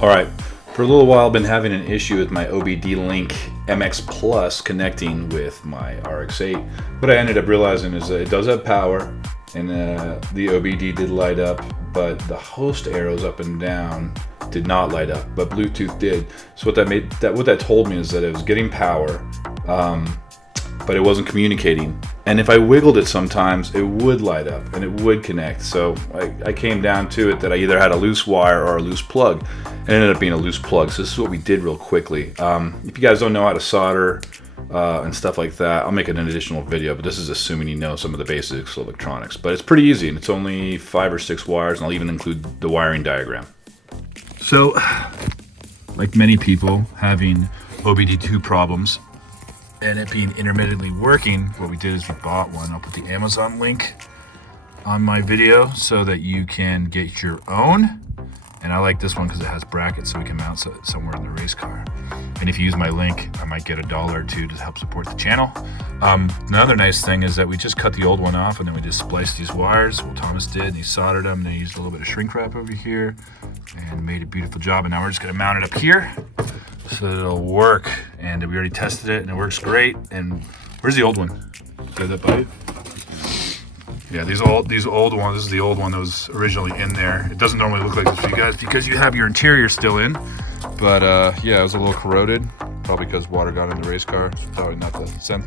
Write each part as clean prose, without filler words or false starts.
Alright, for a little while I've been having an issue with my OBDLINK MX Plus connecting with my RX8. What I ended up realizing is that it does have power, and the OBD did light up, but the host arrows up and down did not light up, but Bluetooth did. So what that told me is that it was getting power, but it wasn't communicating. And if I wiggled it sometimes, it would light up and it would connect. So I came down to it that I either had a loose wire or a loose plug. It ended up being a loose plug. So this is what we did real quickly. If you guys don't know how to solder and stuff like that, I'll make an additional video, but this is assuming you know some of the basics of electronics. But it's pretty easy, and it's only 5 or 6 wires, and I'll even include the wiring diagram. So, like many people having OBD2 problems, and it being intermittently working, what we did is we bought one. I'll put the Amazon link on my video so that you can get your own. And I like this one because it has brackets so we can mount it somewhere in the race car. And if you use my link, I might get $1 or $2 to help support the channel. Another nice thing is that we just cut the old one off and then we just spliced these wires. Well, Thomas did, and he soldered them, and then he used a little bit of shrink wrap over here and made a beautiful job. And now we're just gonna mount it up here so that it'll work. And we already tested it and it works great. And where's the old one? Did that by you? Yeah, these old ones, this is the old one that was originally in there. It doesn't normally look like this for you guys because you have your interior still in. But yeah, it was a little corroded, probably because water got in the race car. It's probably not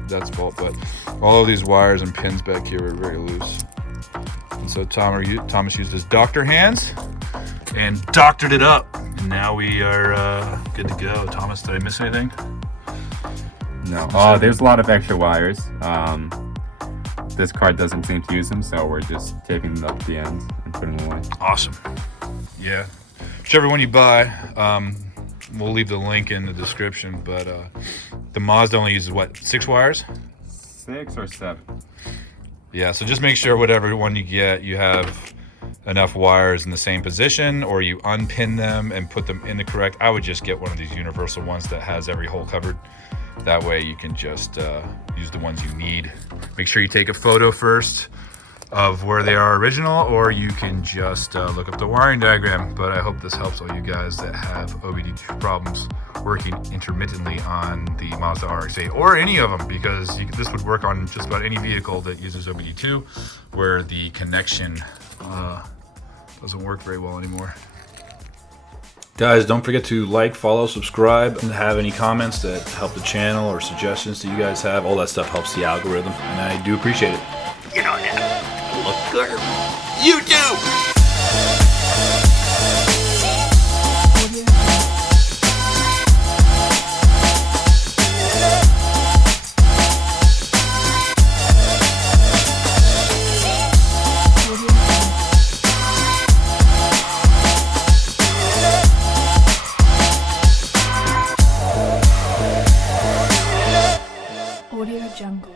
that's fault, but all of these wires and pins back here were very loose. And so Thomas used his doctor hands and doctored it up. And now we are good to go. Thomas, did I miss anything? No. There's a lot of extra wires. This car doesn't seem to use them, so we're just taping them up at the ends and putting them away. Awesome. Yeah. Whichever one you buy, we'll leave the link in the description, but the Mazda only uses, what, 6 wires? 6 or 7. Yeah, so just make sure whatever one you get, you have enough wires in the same position, or you unpin them and put them in the correct. I would just get one of these universal ones that has every hole covered. That way you can just use the ones you need. Make sure you take a photo first of where they are original, or you can just look up the wiring diagram. But I hope this helps all you guys that have OBD2 problems working intermittently on the Mazda RX8 or any of them, because this would work on just about any vehicle that uses OBD2 where the connection doesn't work very well anymore. Guys, don't forget to like, follow, subscribe, and have any comments that help the channel or suggestions that you guys have. All that stuff helps the algorithm, and I do appreciate it. You know that. Look good. YouTube! Audio Jungle.